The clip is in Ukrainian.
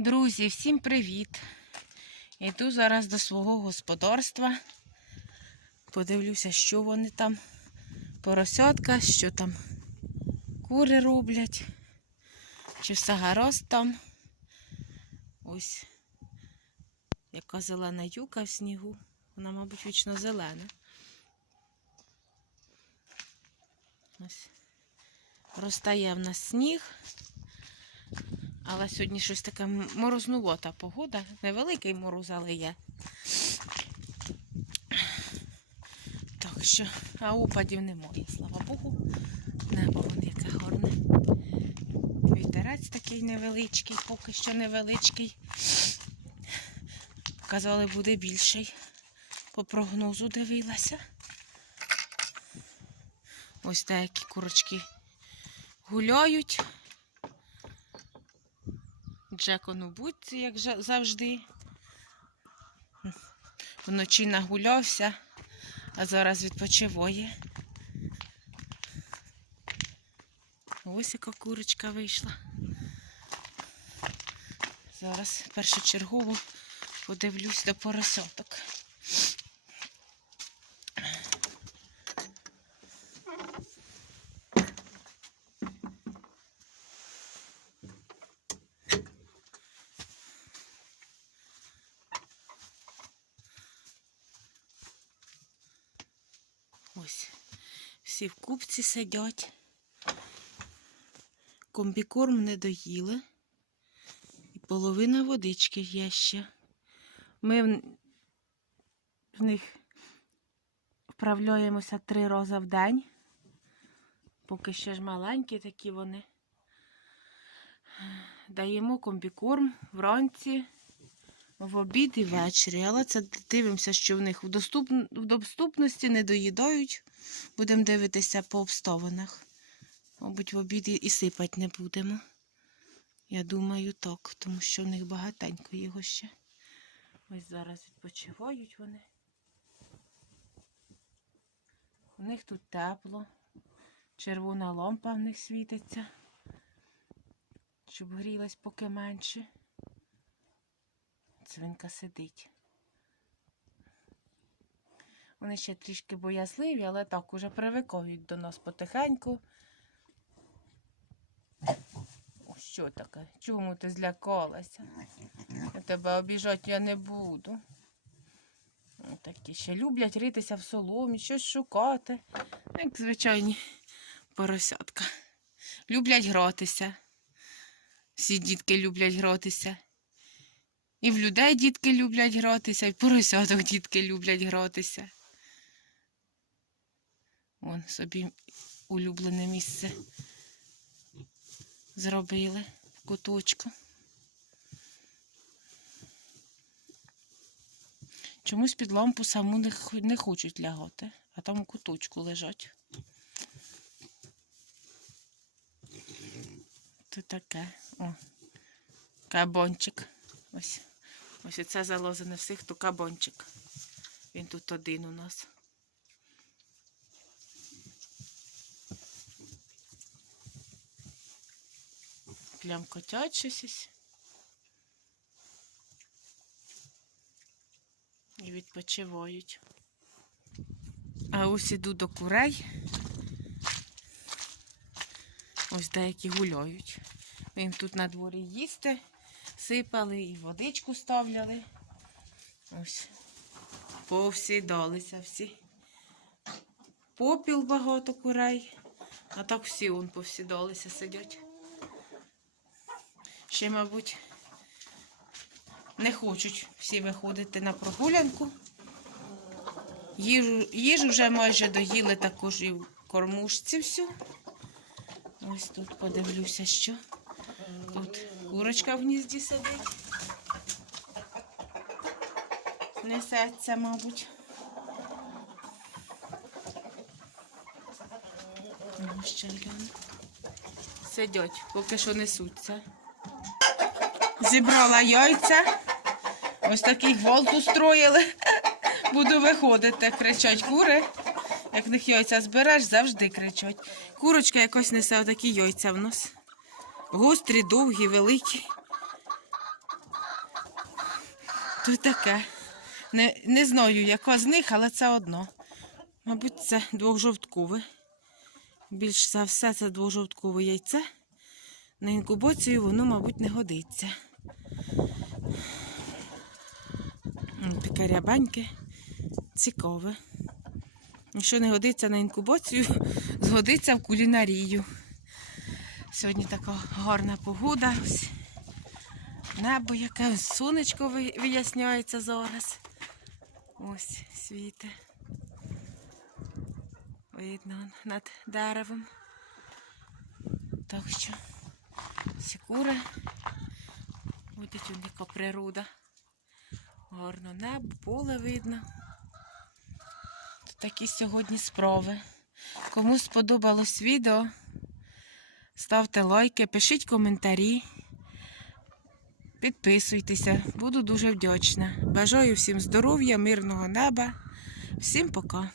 Друзі, всім привіт! Йду зараз до свого господарства. Подивлюся, що вони там. Поросятка, що там кури роблять. Чи все гаразд там. Ось яка зелена юка в снігу. Вона, мабуть, вічно зелена. Ось. Розтає в нас сніг. Але сьогодні щось таке морознувата погода. Невеликий мороз, але є. Так що, а опадів немає, слава Богу. Небо вон яке гарне. Вітерець такий невеличкий, поки що невеличкий. Казали, буде більший. По прогнозу дивилася. Ось деякі курочки гуляють. Джек он будці, як завжди. Вночі нагулявся, а зараз відпочиває. Ось яка курочка вийшла. Зараз першочергово подивлюсь до поросяток. Ось. Всі в купці сидять. Комбікорм не доїли. І половина водички є ще. Ми в, них вправляємося три рази в день. Поки ще ж маленькі такі вони. Даємо комбікорм вранці, в обід і ввечері. Але це дивимося, що в них в, доступ... в доступності не доїдають. Будемо дивитися по обставинах. Мабуть, в обід і- сипать не будемо. Я думаю, так, тому що в них багатенько його ще. Ось зараз відпочивають вони. У них тут тепло. Червона лампа в них світиться, щоб грілась поки менше. Свинка сидить. Вони ще трішки боязливі, але так уже привикають до нас потихеньку. О, що таке? Чому ти злякалася? Я тебе обіжати я не буду. Ну, Такі ще люблять ритися в соломі, щось шукати. Як звичайні поросятка. Люблять гратися. Всі дітки люблять гратися. І в людей дітки люблять гратися, і в поросяток дітки люблять гратися. Вон собі улюблене місце зробили в куточку. Чомусь під лампу саму не, хочуть лягати, а там у куточку лежать. Це таке. О, кабончик. Ось. Ось це заложене всіх, то кабончик. Він тут один у нас. Прям котять щось. І відпочивають. А ось іду до курей. Ось деякі гуляють. Їм тут на дворі їсти сипали і водичку ставляли. Ось. Повсідалися всі. Попіл багато курей. А так всі он повсідалися сидять. Ще, мабуть, не хочуть всі виходити на прогулянку. Їжу, їжу вже майже доїли також і в кормушці всю. Ось тут подивлюся, що. Тут курочка в гнізді сидить. Несеться, мабуть. Сидять, поки що несуться. Зібрала яйця. Ось такий гвалт устроїли. Буду виходити, кричать кури. Як в них яйця збереш, завжди кричать. Курочка якось несе отакі яйця в нас. Гострі, довгі, великі. Тут таке. Не, не знаю, яка з них, але це одно. Мабуть, це двохжовткове. Більш за все, це двохжовткове яйце. На інкубацію воно, мабуть, не годиться. Таке рябеньке, цікаве. Якщо не годиться на інкубацію, згодиться в кулінарію. Сьогодні така гарна погода. Небо яке, сонечко виясняється зараз. Ось світе. Видно над деревом. Так що сікури. Ось у яка природа. Гарно небо, поле видно. Такі сьогодні справи. Кому сподобалось відео, ставте лайки, пишіть коментарі, підписуйтеся, буду дуже вдячна. Бажаю всім здоров'я, мирного неба. Всім пока.